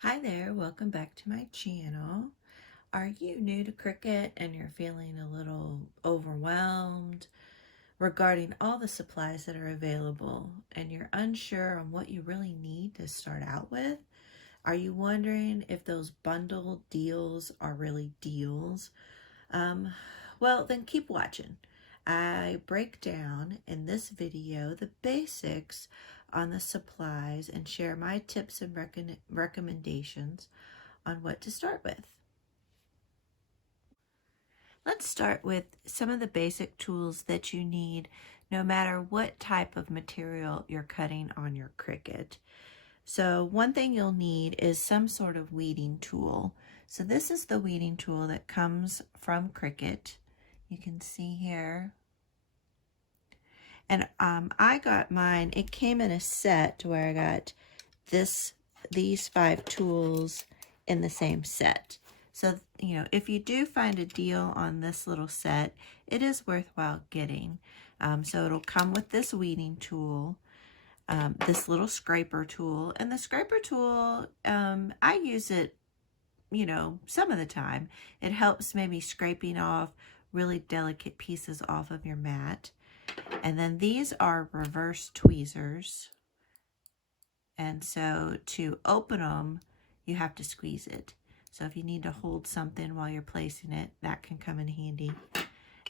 Hi there, welcome back to my channel. Are you new to Cricut and you're feeling a little overwhelmed regarding all the supplies that are available and you're unsure on what you really need to start out with? Are you wondering if those bundle deals are really deals? Well, then keep watching. I break down in this video the basics on the supplies and share my tips and recommendations on what to start with. Let's start with some of the basic tools that you need no matter what type of material you're cutting on your Cricut. So one thing you'll need is some sort of weeding tool. So this is the weeding tool that comes from Cricut. You can see here. And I got mine, it came in a set where I got these 5 tools in the same set. So, if you do find a deal on this little set, it is worthwhile getting. So it'll come with this weeding tool, this little scraper tool. And the scraper tool, I use it, some of the time. It helps maybe scraping off really delicate pieces off of your mat. And then these are reverse tweezers. And so to open them, you have to squeeze it. So if you need to hold something while you're placing it, that can come in handy.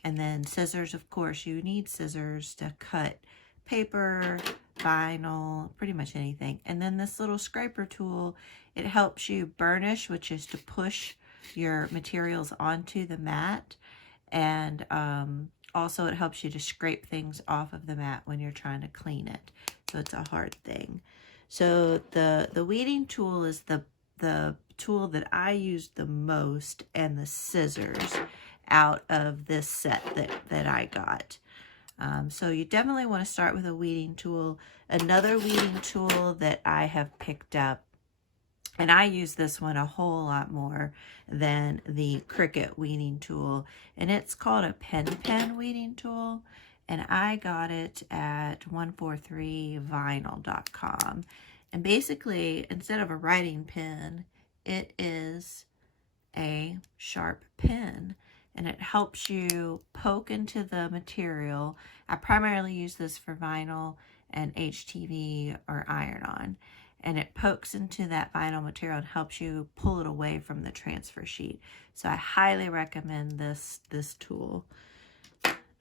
And then scissors, of course, you need scissors to cut paper, vinyl, pretty much anything. And then this little scraper tool, it helps you burnish, which is to push your materials onto the mat. And also it helps you to scrape things off of the mat when you're trying to clean it. So it's a hard thing. So the weeding tool is the tool that I used the most, and the scissors out of this set that I got. So you definitely want to start with a weeding tool. Another weeding tool that I have picked up, and I use this one a whole lot more than the Cricut weeding tool, and it's called a pen weeding tool. And I got it at 143vinyl.com. And basically, instead of a writing pen, it is a sharp pen. And it helps you poke into the material. I primarily use this for vinyl and HTV or iron-on. And it pokes into that vinyl material and helps you pull it away from the transfer sheet. So I highly recommend this tool.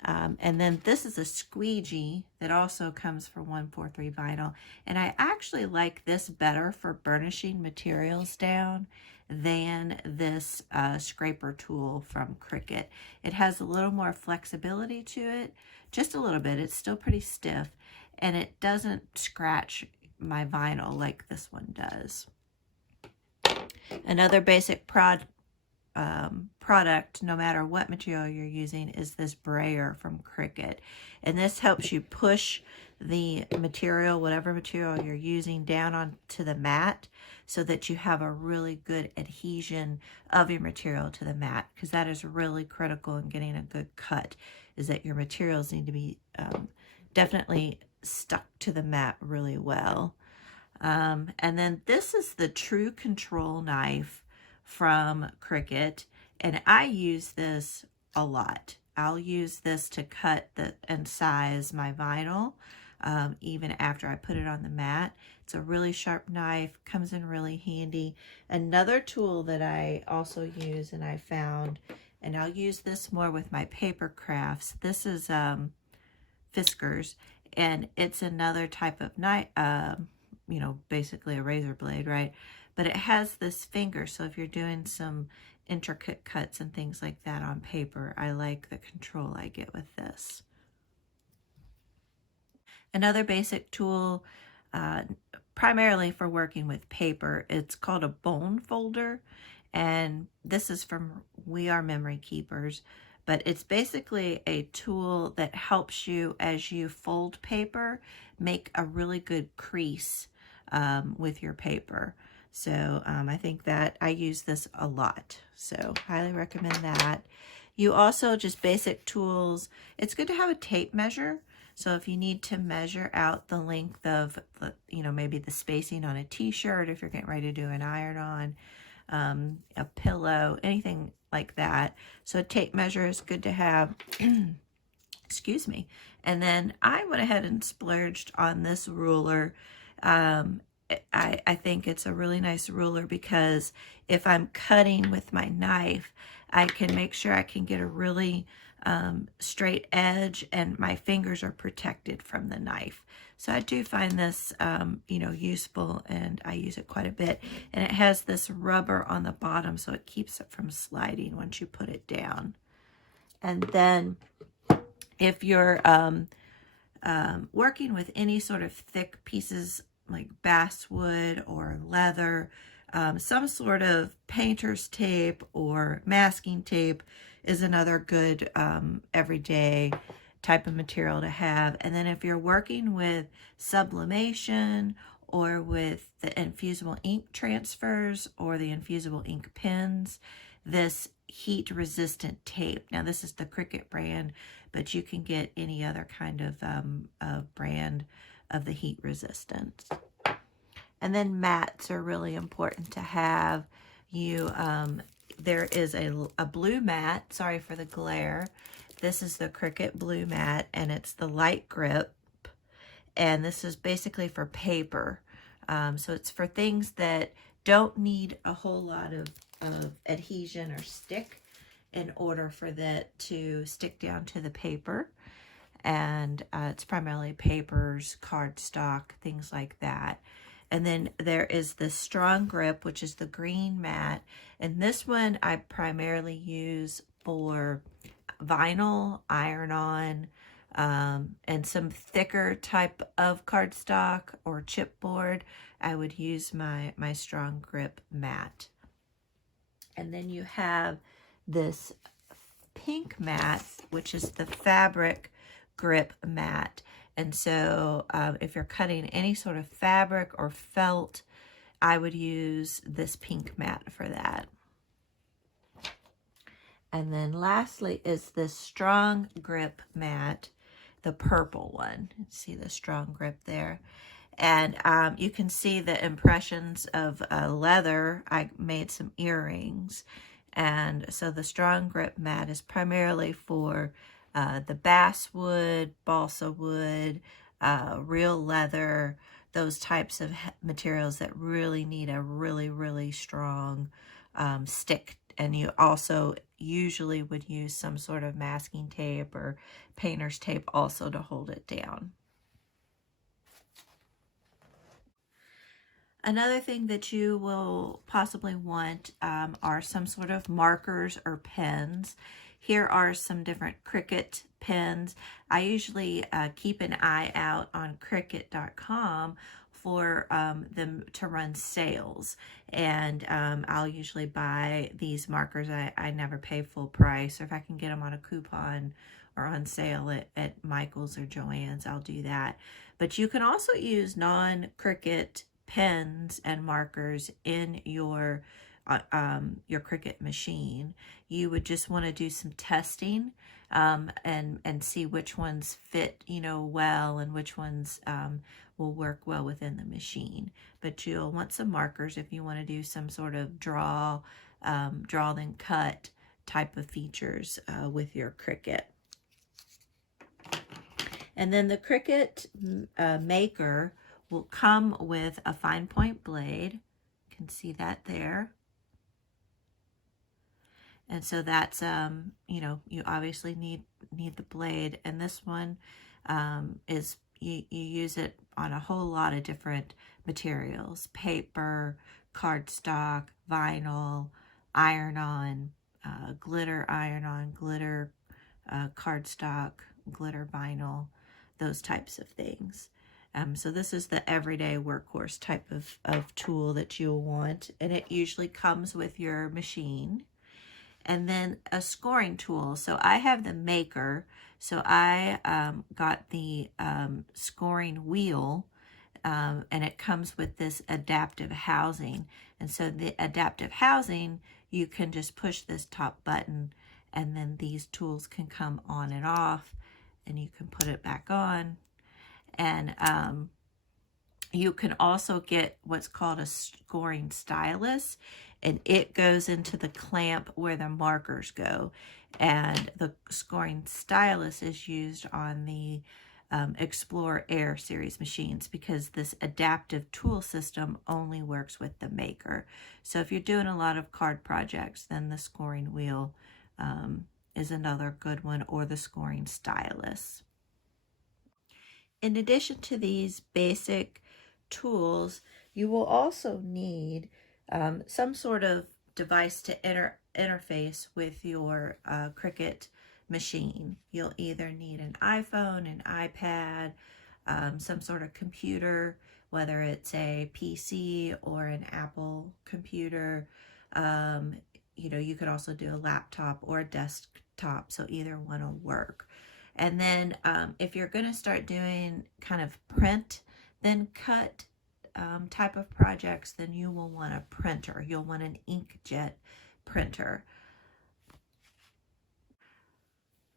And then this is a squeegee that also comes for 143 vinyl. And I actually like this better for burnishing materials down than this scraper tool from Cricut. It has a little more flexibility to it, just a little bit. It's still pretty stiff, and it doesn't scratch my vinyl like this one does. Another basic product, no matter what material you're using, is this brayer from Cricut. And this helps you push the material, whatever material you're using, down onto the mat so that you have a really good adhesion of your material to the mat, because that is really critical in getting a good cut, is that your materials need to be definitely stuck to the mat really well. And then this is the True Control knife from Cricut, and I use this a lot. I'll use this to cut and size my vinyl even after I put it on the mat. It's a really sharp knife, comes in really handy. Another tool that I also use, and I found, and I'll use this more with my paper crafts. This is Fiskars, and it's another type of knife, basically a razor blade, right? But it has this finger, so if you're doing some intricate cuts and things like that on paper, I like the control I get with this. Another basic tool, primarily for working with paper, it's called a bone folder, and this is from We Are Memory Keepers. But it's basically a tool that helps you, as you fold paper, make a really good crease with your paper. So I think that I use this a lot. So highly recommend that. You also, just basic tools, it's good to have a tape measure. So if you need to measure out the length of, maybe the spacing on a t-shirt, if you're getting ready to do an iron-on, a pillow, anything like that. So a tape measure is good to have. Excuse me. And then I went ahead and splurged on this ruler. I think it's a really nice ruler because if I'm cutting with my knife, I can make sure I can get a really straight edge and my fingers are protected from the knife. So I do find this, useful, and I use it quite a bit. And it has this rubber on the bottom so it keeps it from sliding once you put it down. And then if you're working with any sort of thick pieces like basswood or leather, some sort of painter's tape or masking tape is another good everyday type of material to have. And then if you're working with sublimation or with the infusible ink transfers or the infusible ink pens, this heat resistant tape. Now this is the Cricut brand, but you can get any other kind of brand of the heat resistance. And then mats are really important to have. There is a blue mat, sorry for the glare. This is the Cricut blue mat, and it's the light grip. And this is basically for paper. So it's for things that don't need a whole lot of adhesion or stick in order for that to stick down to the paper. And it's primarily papers, cardstock, things like that. And then there is the strong grip, which is the green mat. And this one I primarily use for vinyl, iron-on, and some thicker type of cardstock or chipboard. I would use my strong grip mat. And then you have this pink mat, which is the fabric grip mat. And so if you're cutting any sort of fabric or felt, I would use this pink mat for that. And then lastly is this strong grip mat, the purple one. See the strong grip there. And you can see the impressions of leather. I made some earrings. And so the strong grip mat is primarily for the basswood, balsa wood, real leather, those types of materials that really need a really, really strong stick. And you also usually would use some sort of masking tape or painter's tape also to hold it down. Another thing that you will possibly want are some sort of markers or pens. Here are some different Cricut pens. I usually keep an eye out on Cricut.com for them to run sales. And I'll usually buy these markers. I never pay full price, or if I can get them on a coupon or on sale at Michael's or Joann's, I'll do that. But you can also use non-Cricut pens and markers in your Cricut machine. You would just want to do some testing and see which ones fit, well, and which ones will work well within the machine. But you'll want some markers if you want to do some sort of draw then cut type of features with your Cricut. And then the Cricut Maker will come with a fine point blade. You can see that there. And so that's, you obviously need the blade. And this one is, you use it on a whole lot of different materials: paper, cardstock, vinyl, iron-on, glitter iron-on, glitter cardstock, glitter vinyl, those types of things. So this is the everyday workhorse type of tool that you'll want, and it usually comes with your machine. And then a scoring tool. So I have the Maker, so I got the scoring wheel, and it comes with this adaptive housing. And so the adaptive housing, you can just push this top button, and then these tools can come on and off. and you can put it back on. And you can also get what's called a scoring stylus, and it goes into the clamp where the markers go. And the scoring stylus is used on the Explorer Air series machines because this adaptive tool system only works with the maker. So if you're doing a lot of card projects, then the scoring wheel is another good one, or the scoring stylus. In addition to these basic tools, you will also need some sort of device to interface with your Cricut machine. You'll either need an iPhone, an iPad, some sort of computer, whether it's a PC or an Apple computer. You know, you could also do a laptop or a desktop, so either one will work. And then if you're going to start doing kind of print, then cut type of projects, then you will want a printer. You'll want an inkjet printer.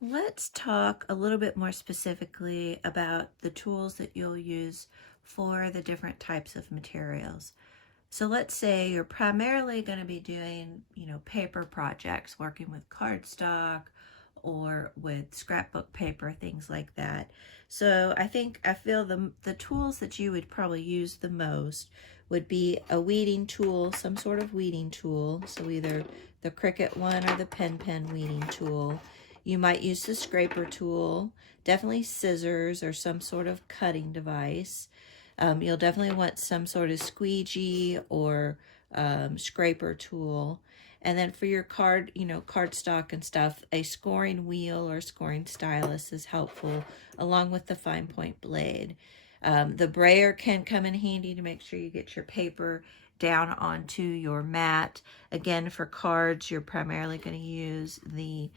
Let's talk a little bit more specifically about the tools that you'll use for the different types of materials. So let's say you're primarily going to be doing, you know, paper projects, working with cardstock or with scrapbook paper, things like that. So I feel the tools that you would probably use the most would be a weeding tool, some sort of weeding tool. So either the Cricut one or the pen weeding tool. You might use the scraper tool, definitely scissors or some sort of cutting device. You'll definitely want some sort of squeegee or scraper tool. And then for your card, you know, cardstock and stuff, a scoring wheel or scoring stylus is helpful, along with the fine point blade. The brayer can come in handy to make sure you get your paper down onto your mat. Again, for cards, you're primarily going to use the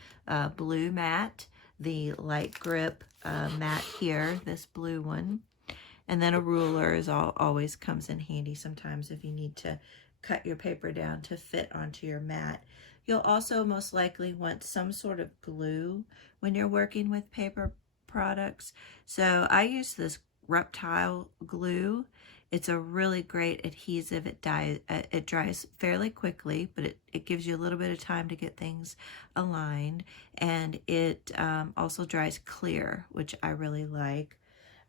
blue mat, the light grip mat here, this blue one. And then a ruler always comes in handy sometimes if you need to cut your paper down to fit onto your mat. You'll also most likely want some sort of glue when you're working with paper products. So I use this Reptile glue. It's a really great adhesive. It dries fairly quickly, but it gives you a little bit of time to get things aligned. And it also dries clear, which I really like.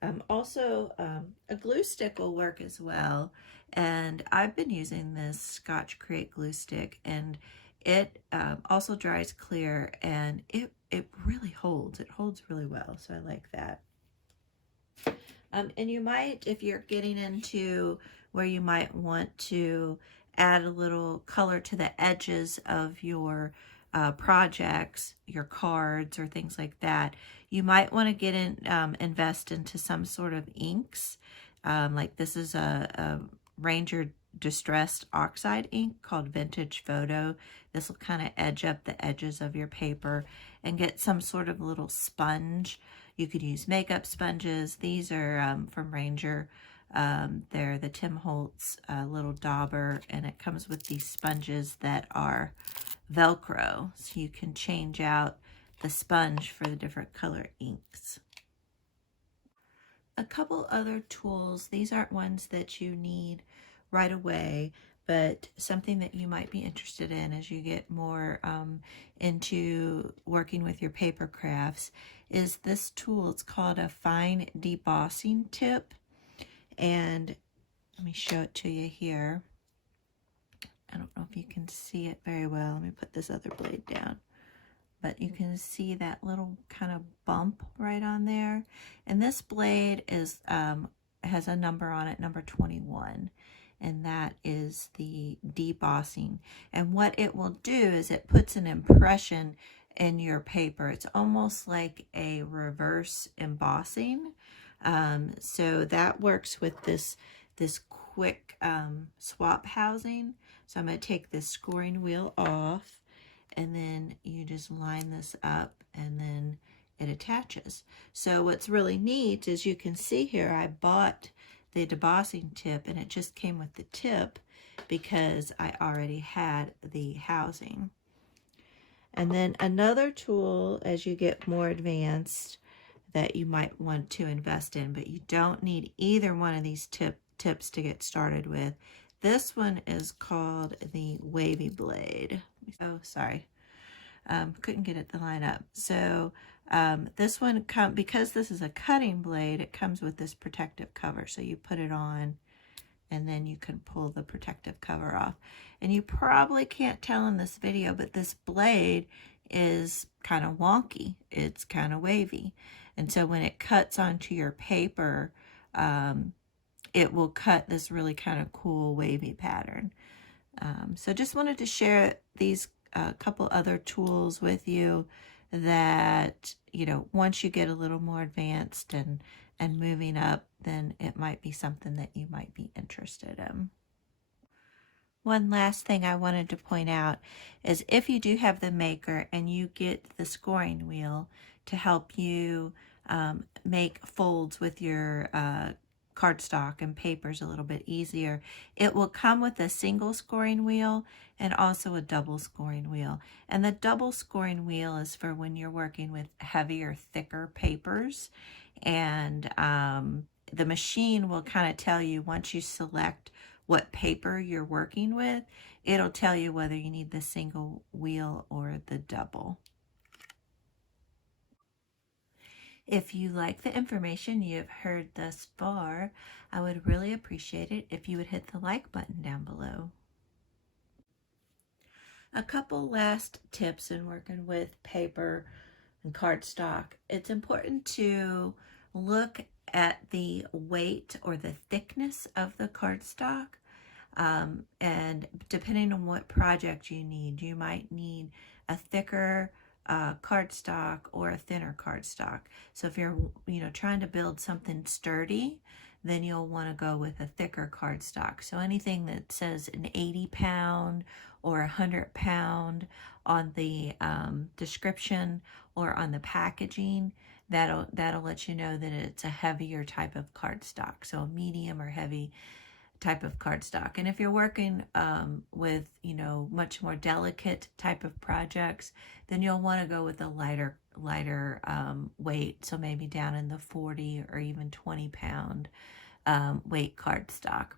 A glue stick will work as well, and I've been using this Scotch Create glue stick, and it also dries clear, and it really holds. It holds really well, so I like that. And you might, if you're getting into where you might want to add a little color to the edges of your projects, your cards or things like that, you might want to invest into some sort of inks. Like this is a Ranger Distressed Oxide ink called Vintage Photo. This will kind of edge up the edges of your paper, and get some sort of little sponge. You could use makeup sponges. These are from Ranger. They're the Tim Holtz little dauber, and it comes with these sponges that are Velcro, so you can change out the sponge for the different color inks. A couple other tools, these aren't ones that you need right away, but something that you might be interested in as you get more into working with your paper crafts is this tool. It's called a fine debossing tip, and let me show it to you here. I don't know if you can see it very well. Let me put this other blade down. But you can see that little kind of bump right on there. And this blade has a number on it, number 21. And that is the debossing. And what it will do is it puts an impression in your paper. It's almost like a reverse embossing. So that works with this quick swap housing. So I'm going to take this scoring wheel off, and then you just line this up, and then it attaches. So what's really neat is you can see here I bought the debossing tip, and it just came with the tip because I already had the housing. And then another tool as you get more advanced that you might want to invest in, but you don't need either one of these tips to get started with. This one is called the Wavy Blade. Oh, sorry. Couldn't get it to line up. So this one, because this is a cutting blade, it comes with this protective cover. So you put it on and then you can pull the protective cover off. And you probably can't tell in this video, but this blade is kind of wonky. It's kind of wavy. And so when it cuts onto your paper, it will cut this really kind of cool wavy pattern. So just wanted to share these couple other tools with you that, you know, once you get a little more advanced and moving up, then it might be something that you might be interested in. One last thing I wanted to point out is if you do have the maker and you get the scoring wheel to help you make folds with your cardstock and papers a little bit easier, it will come with a single scoring wheel and also a double scoring wheel. And the double scoring wheel is for when you're working with heavier, thicker papers. And the machine will kind of tell you, once you select what paper you're working with, it'll tell you whether you need the single wheel or the double. If you like the information you've heard thus far, I would really appreciate it if you would hit the like button down below. A couple last tips in working with paper and cardstock. It's important to look at the weight or the thickness of the cardstock. And depending on what project you need, you might need a thicker cardstock or a thinner cardstock. So if you're, trying to build something sturdy, then you'll want to go with a thicker cardstock. So anything that says an 80-pound or 100-pound on the description or on the packaging, that'll let you know that it's a heavier type of cardstock. So a medium or heavy type of cardstock. And if you're working with, much more delicate type of projects, then you'll want to go with a lighter weight. So maybe down in the 40 or even 20-pound weight cardstock.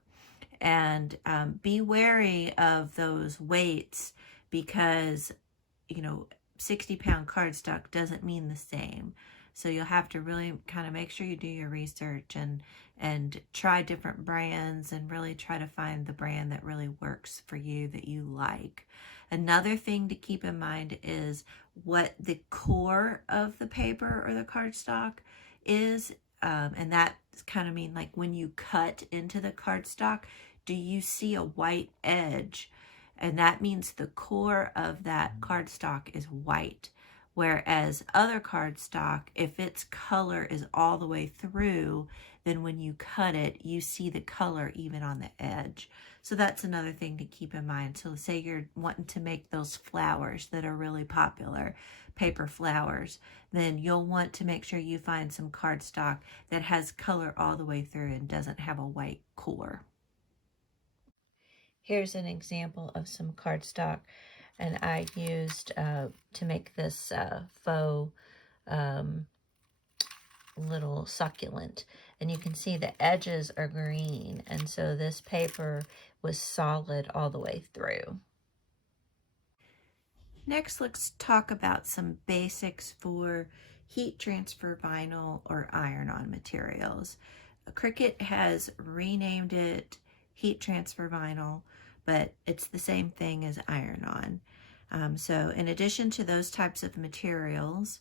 And be wary of those weights because, 60-pound cardstock doesn't mean the same. So you'll have to really kind of make sure you do your research and try different brands and really try to find the brand that really works for you, that you like. Another thing to keep in mind is what the core of the paper or the cardstock is. And that kind of mean like when you cut into the cardstock, do you see a white edge? And that means the core of that cardstock is white. Whereas other cardstock, if its color is all the way through, then when you cut it, you see the color even on the edge. So that's another thing to keep in mind. So say you're wanting to make those flowers that are really popular, paper flowers, then you'll want to make sure you find some cardstock that has color all the way through and doesn't have a white core. Here's an example of some cardstock and I used to make this faux little succulent. And you can see the edges are green, and so this paper was solid all the way through. Next, let's talk about some basics for heat transfer vinyl or iron-on materials. Cricut has renamed it heat transfer vinyl, but it's the same thing as iron-on. So in addition to those types of materials,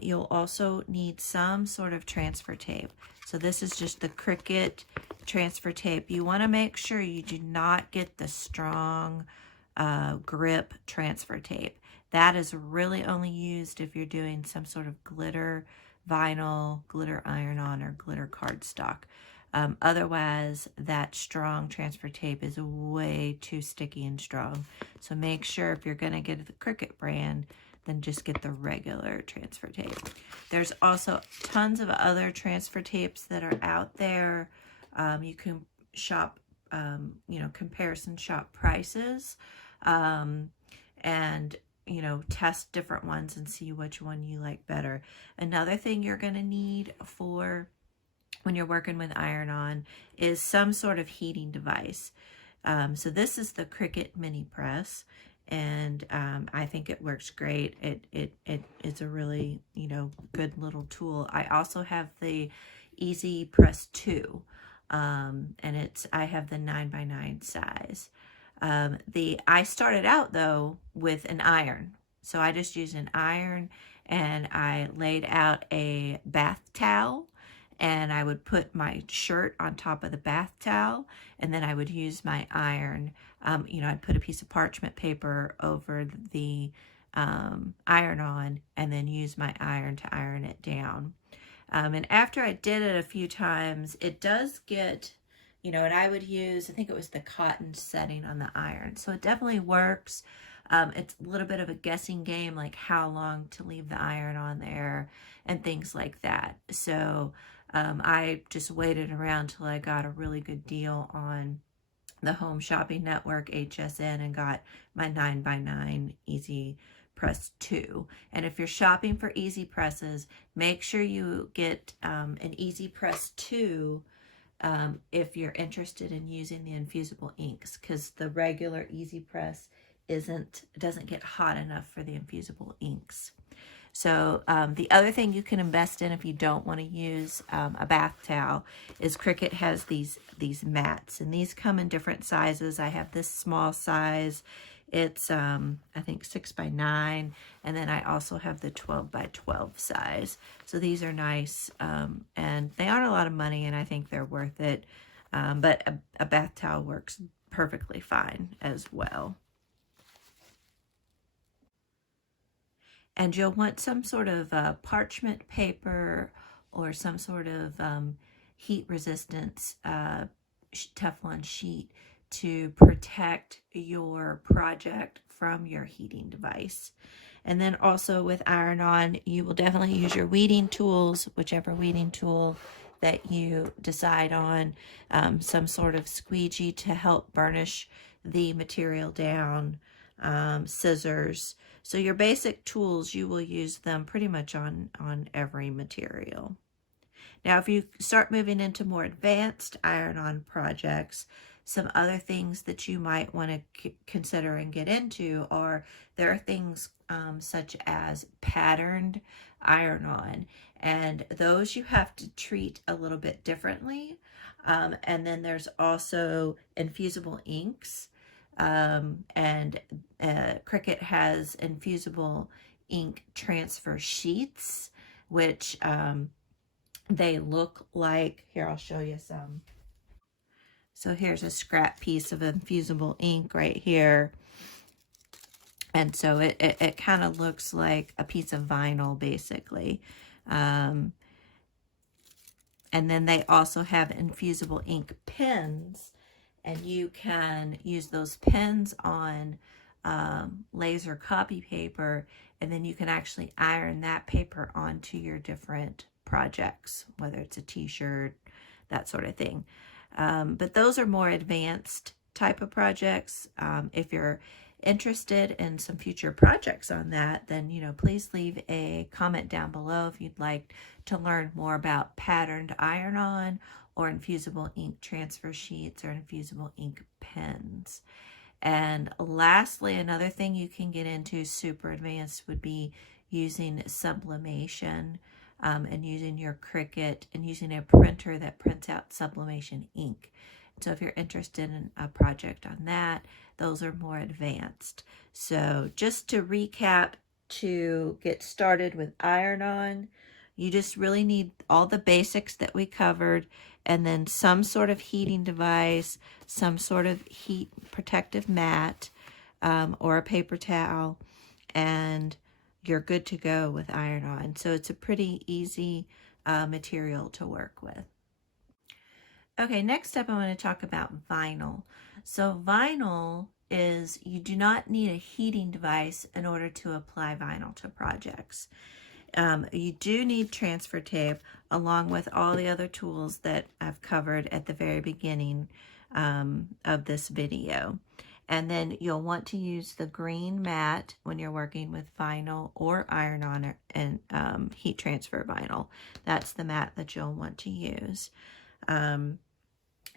you'll also need some sort of transfer tape. So this is just the Cricut transfer tape. You want to make sure you do not get the strong grip transfer tape. That is really only used if you're doing some sort of glitter vinyl, glitter iron-on, or glitter cardstock. Otherwise, that strong transfer tape is way too sticky and strong. So make sure if you're going to get the Cricut brand, then just get the regular transfer tape. There's also tons of other transfer tapes that are out there. You can shop, comparison shop prices. And you know, test different ones and see which one you like better. Another thing you're going to need for when you're working with iron-on is some sort of heating device. So this is the Cricut mini press, and I think it works great. It's a really, you know, good little tool. I also have the Easy Press 2, and I have the 9x9 size. I started out though with an iron. So I just used an iron, and I laid out a bath towel, and I would put my shirt on top of the bath towel, and then I would use my iron. You know, I'd put a piece of parchment paper over the iron-on, and then use my iron to iron it down. And after I did it a few times, it does get, you know, and I would use, I think it was the cotton setting on the iron. So it definitely works. It's a little bit of a guessing game, like how long to leave the iron on there and things like that. So I just waited around till I got a really good deal on the Home Shopping Network, HSN, and got my 9x9 Easy Press 2. And if you're shopping for Easy Presses, make sure you get an Easy Press 2 if you're interested in using the infusible inks, because the regular Easy Press doesn't get hot enough for the infusible inks. So the other thing you can invest in if you don't want to use a bath towel is Cricut has these mats, and these come in different sizes. I have this small size. It's I think 6x9, and then I also have the 12x12 size. So these are nice, and they aren't a lot of money, and I think they're worth it. But a bath towel works perfectly fine as well. And you'll want some sort of parchment paper or some sort of heat resistance Teflon sheet to protect your project from your heating device. And then also with iron-on, you will definitely use your weeding tools, whichever weeding tool that you decide on, some sort of squeegee to help burnish the material down, scissors. So your basic tools, you will use them pretty much on every material. Now, if you start moving into more advanced iron-on projects, some other things that you might want to consider and get into there are things such as patterned iron-on, and those you have to treat a little bit differently. And then there's also infusible inks. And Cricut has infusible ink transfer sheets, which they look like, here, I'll show you some. So here's a scrap piece of infusible ink right here. And so it kind of looks like a piece of vinyl, basically. And then they also have infusible ink pens, and you can use those pens on laser copy paper, and then you can actually iron that paper onto your different projects, whether it's a t-shirt, that sort of thing. But those are more advanced type of projects. If you're interested in some future projects on that, then, you know, please leave a comment down below if you'd like to learn more about patterned iron-on or infusible ink transfer sheets or infusible ink pens. And lastly, another thing you can get into super advanced would be using sublimation, and using your Cricut and using a printer that prints out sublimation ink. So if you're interested in a project on that, those are more advanced. So just to recap, to get started with iron-on, you just really need all the basics that we covered, and then some sort of heating device, some sort of heat protective mat, or a paper towel, and you're good to go with iron-on. So it's a pretty easy material to work with. Okay, next up I want to talk about vinyl. So vinyl is, you do not need a heating device in order to apply vinyl to projects. You do need transfer tape along with all the other tools that I've covered at the very beginning of this video. And then you'll want to use the green mat when you're working with vinyl or iron-on and heat transfer vinyl. That's the mat that you'll want to use. And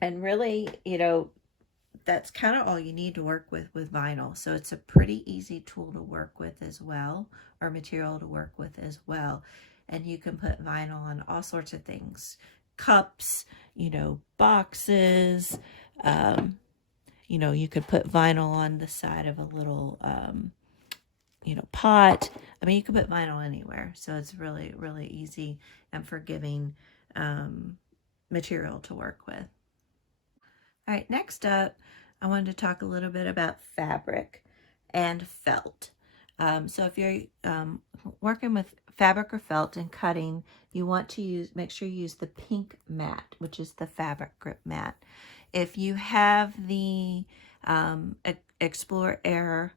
really, you know, that's kind of all you need to work with vinyl. So it's a pretty easy tool to work with as well, or material to work with as well. And you can put vinyl on all sorts of things. Cups, you know, boxes, you know, you could put vinyl on the side of a little, you know, pot. I mean, you can put vinyl anywhere. So it's really, really easy and forgiving material to work with. All right, next up, I wanted to talk a little bit about fabric and felt. So if you're working with fabric or felt and cutting, you want to make sure you use the pink mat, which is the fabric grip mat. If you have the Explore Air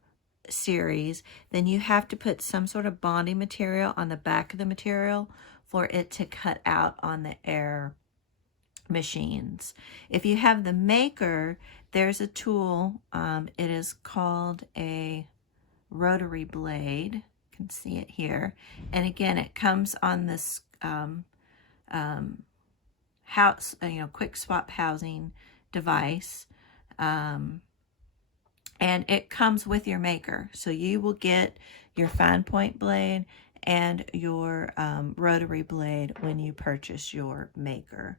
series, then you have to put some sort of bonding material on the back of the material for it to cut out on the Air machines. If you have the Maker, there's a tool. It is called a rotary blade. You can see it here. And again, it comes on this house, you know, quick swap housing device. And it comes with your Maker. So you will get your fine point blade and your rotary blade when you purchase your Maker.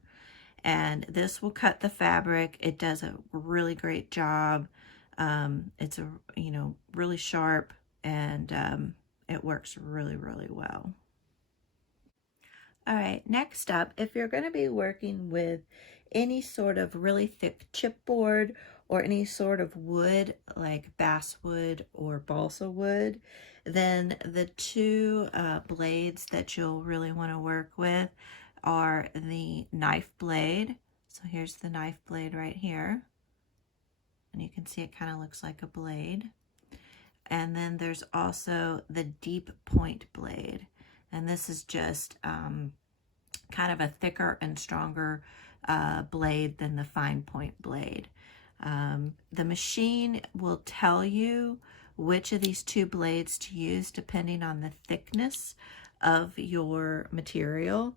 And this will cut the fabric. It does a really great job. It's a, you know, really sharp, and it works really, really well. All right, next up, if you're going to be working with any sort of really thick chipboard or any sort of wood like basswood or balsa wood, then the two blades that you'll really want to work with are the knife blade. So here's the knife blade right here. And you can see it kind of looks like a blade. And then there's also the deep point blade. And this is just kind of a thicker and stronger blade than the fine point blade. The machine will tell you which of these two blades to use depending on the thickness of your material.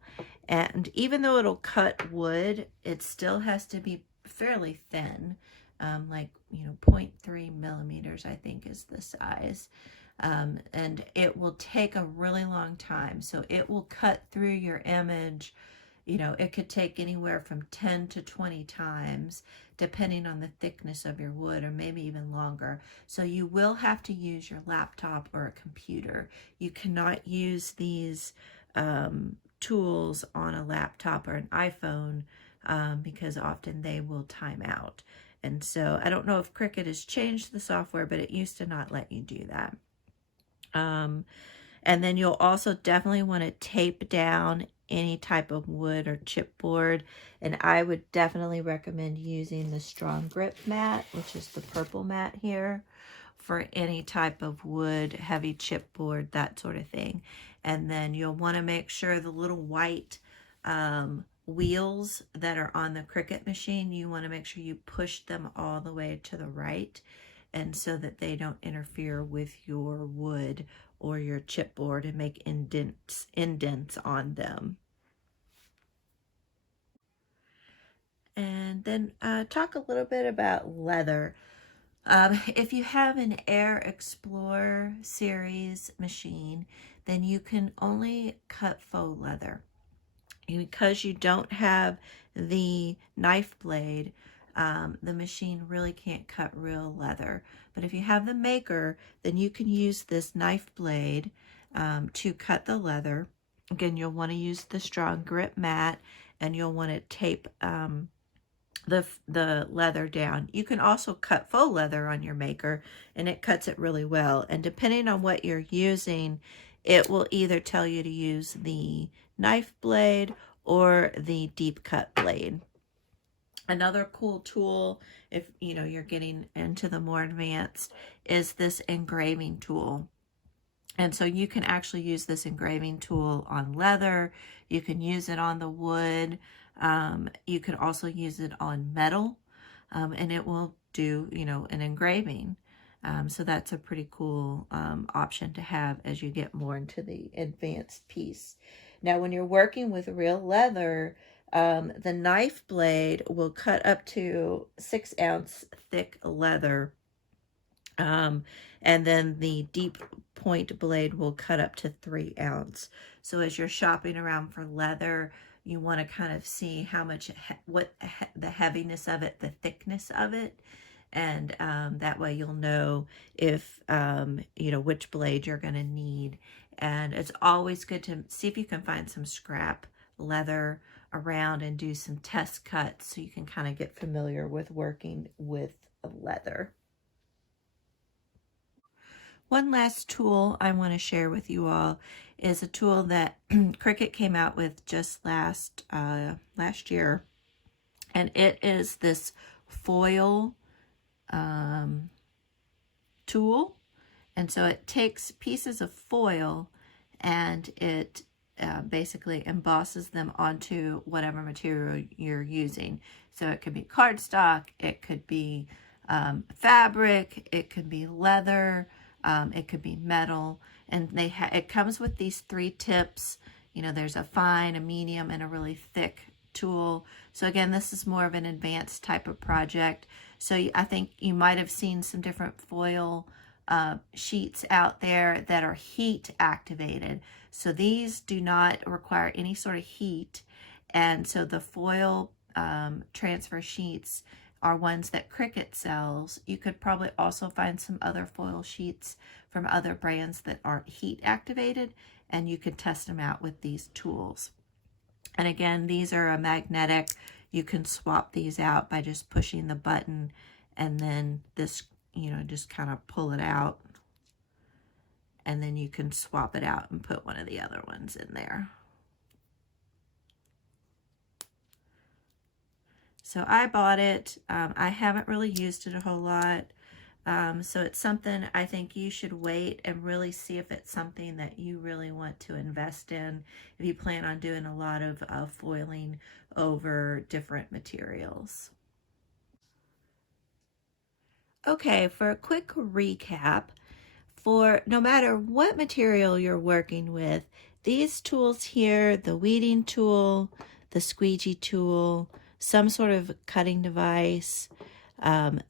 And even though it'll cut wood, it still has to be fairly thin, like, you know, 0.3 millimeters, I think is the size. And it will take a really long time. So it will cut through your image. You know, it could take anywhere from 10 to 20 times, depending on the thickness of your wood, or maybe even longer. So you will have to use your laptop or a computer. You cannot use these tools on a laptop or an iPhone because often they will time out. And so I don't know if Cricut has changed the software, but it used to not let you do that. And then you'll also definitely want to tape down any type of wood or chipboard. And I would definitely recommend using the strong grip mat, which is the purple mat here, for any type of wood, heavy chipboard, that sort of thing. And then you'll want to make sure the little white wheels that are on the Cricut machine, you want to make sure you push them all the way to the right, and so that they don't interfere with your wood or your chipboard and make indents on them. And then talk a little bit about leather. If you have an Air Explorer series machine, then you can only cut faux leather. Because you don't have the knife blade, the machine really can't cut real leather. But if you have the Maker, then you can use this knife blade to cut the leather. Again, you'll want to use the strong grip mat, and you'll want to tape the leather down. You can also cut faux leather on your Maker, and it cuts it really well. And depending on what you're using, it will either tell you to use the knife blade or the deep cut blade. Another cool tool, if you know you're getting into the more advanced, is this engraving tool. And so you can actually use this engraving tool on leather. You can use it on the wood. You can also use it on metal, and it will do, you know, an engraving. So that's a pretty cool option to have as you get more into the advanced piece. Now, when you're working with real leather, the knife blade will cut up to 6-ounce thick leather. And then the deep point blade will cut up to 3-ounce. So as you're shopping around for leather, you want to kind of see how much, the heaviness of it, the thickness of it. And that way you'll know if, you know, which blade you're going to need. And it's always good to see if you can find some scrap leather around and do some test cuts so you can kind of get familiar with working with leather. One last tool I want to share with you all is a tool that Cricut came out with just last year, and it is this foil tool. And so it takes pieces of foil and it basically embosses them onto whatever material you're using. So it could be cardstock, it could be fabric, it could be leather, it could be metal, and it comes with these 3 tips. You know, there's a fine, a medium, and a really thick tool. So again, this is more of an advanced type of project. So I think you might have seen some different foil sheets out there that are heat activated. So these do not require any sort of heat. And so the foil transfer sheets are ones that Cricut sells. You could probably also find some other foil sheets from other brands that aren't heat activated, and you could test them out with these tools. And again, these are a magnetic. You can swap these out by just pushing the button, and then this, you know, just kind of pull it out, and then you can swap it out and put one of the other ones in there. So I bought it. I haven't really used it a whole lot. So it's something I think you should wait and really see if it's something that you really want to invest in, if you plan on doing a lot of foiling over different materials. Okay, for a quick recap, for no matter what material you're working with, these tools here, the weeding tool, the squeegee tool, some sort of cutting device,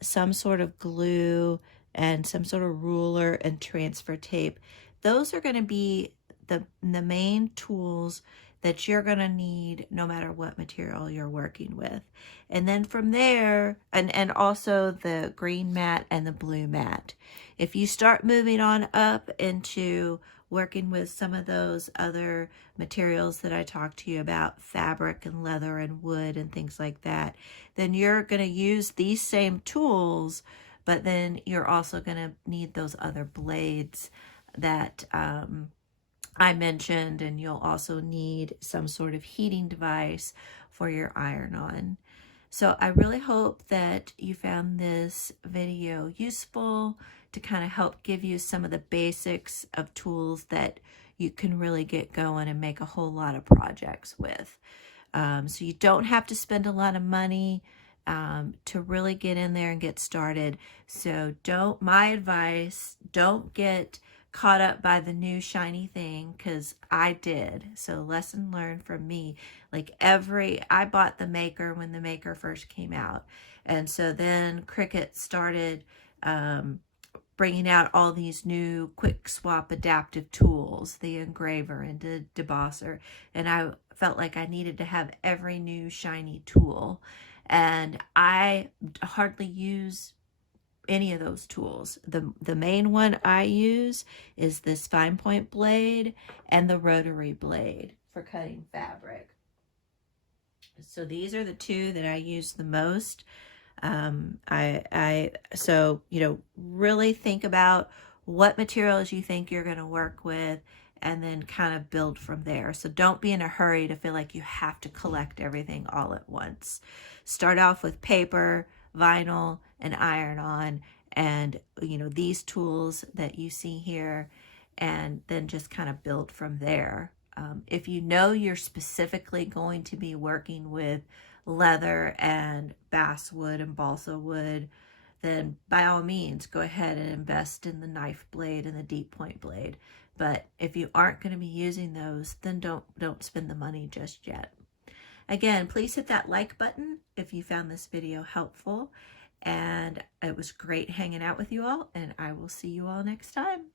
some sort of glue, and some sort of ruler and transfer tape, those are going to be the main tools that you're going to need no matter what material you're working with. And then from there, and also the green mat and the blue mat. If you start moving on up into working with some of those other materials that I talked to you about, fabric and leather and wood and things like that, then you're going to use these same tools, but then you're also going to need those other blades that I mentioned, and you'll also need some sort of heating device for your iron-on. So I really hope that you found this video useful to kind of help give you some of the basics of tools that you can really get going and make a whole lot of projects with. So you don't have to spend a lot of money to really get in there and get started. So my advice, don't get caught up by the new shiny thing, because I did. So lesson learned from me. Like I bought the Maker when the Maker first came out. And so then Cricut started bringing out all these new quick swap adaptive tools, the engraver and the debosser. And I felt like I needed to have every new shiny tool. And I hardly use any of those tools. The main one I use is this fine point blade and the rotary blade for cutting fabric. So these are the two that I use the most. So, you know, really think about what materials you think you're going to work with, and then kind of build from there. So don't be in a hurry to feel like you have to collect everything all at once. Start off with paper, vinyl, and iron-on, and, you know, these tools that you see here, and then just kind of build from there. If you know you're specifically going to be working with leather and basswood and balsa wood, then by all means go ahead and invest in the knife blade and the deep point blade. But if you aren't going to be using those, then don't spend the money just yet. Again, please hit that like button if you found this video helpful. And it was great hanging out with you all, and I will see you all next time.